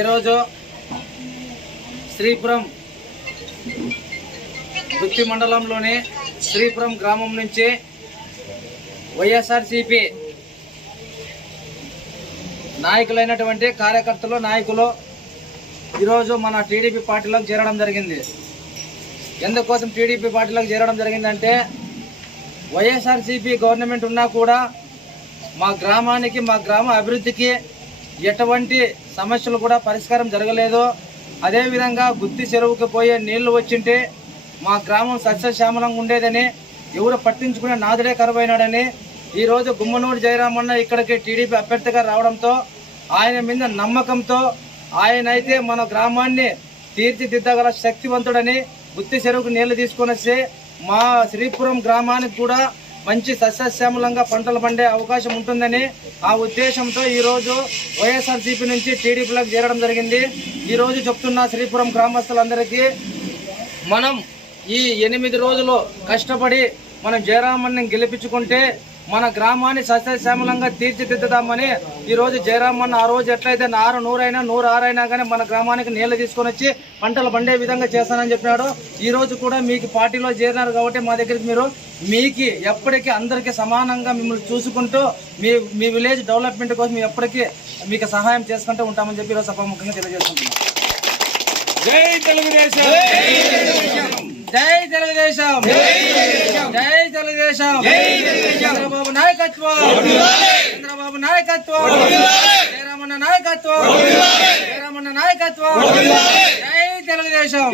ఈరోజు శ్రీపురం గుత్తి మండలంలోని శ్రీపురం గ్రామం నుంచి వైఎస్ఆర్సీపీ నాయకులైనటువంటి కార్యకర్తలు నాయకులు ఈరోజు మన టీడీపీ పార్టీలోకి చేరడం జరిగింది. ఎందుకోసం టీడీపీ పార్టీలోకి చేరడం జరిగిందంటే వైఎస్ఆర్సీపీ గవర్నమెంట్ ఉన్నా కూడా మా గ్రామానికి మా గ్రామ అభివృద్ధికి ఎటువంటి సమస్యలు కూడా పరిష్కారం జరగలేదు. అదేవిధంగా గుత్తి చెరువుకి పోయే నీళ్లు వచ్చింటే మా గ్రామం సస్యశ్యామలంగా ఉండేదని ఎవరు పట్టించుకునే నాదుడే కరువైనాడని ఈరోజు గుమ్మనూరు జయరామన్న ఇక్కడికి టీడీపీ అభ్యర్థిగా రావడంతో ఆయన మీద నమ్మకంతో ఆయన అయితే మన గ్రామాన్ని తీర్చిదిద్దగల శక్తివంతుడని గుత్తి చెరువుకు నీళ్లు తీసుకొని వచ్చి మా శ్రీపురం గ్రామానికి కూడా మంచి సస్యశ్యామలంగా పంటలు పండే అవకాశం ఉంటుందని ఆ ఉద్దేశంతో ఈరోజు వైఎస్ఆర్సీపీ నుంచి టీడీపీలోకి చేరడం జరిగింది. ఈరోజు చెప్తున్న శ్రీపురం గ్రామస్తులందరికీ మనం ఈ 8 రోజులు కష్టపడి మనం జయరామన్ని గెలిపించుకుంటే మన గ్రామాన్ని సస్యశ్యామలంగా తీర్చిదిద్దుదామని ఈరోజు జయరామన్న ఆ రోజు ఎట్లయితే 100 అయినా 106 అయినా కానీ మన గ్రామానికి నీళ్లు తీసుకొని వచ్చి పంటలు పండే విధంగా చేస్తానని చెప్పినాడు. ఈరోజు కూడా మీకు పార్టీలో చేరినారు కాబట్టి మా దగ్గరికి మీకు ఎప్పటికీ అందరికీ సమానంగా మిమ్మల్ని చూసుకుంటూ మీ విలేజ్ డెవలప్మెంట్ కోసం ఎప్పటికీ మీకు సహాయం చేసుకుంటూ ఉంటామని చెప్పి ఈరోజు సభాముఖంగా తెలియజేస్తున్నాం. జై తెలుగుదేశం, జై తెలుగుదేశం, జై తెలుగుదేశం, చంద్రబాబు నాయకత్వం, చంద్రబాబు నాయకత్వం, జయరామన్న నాయకత్వం, జయరామన్న నాయకత్వం, జై తెలుగుదేశం.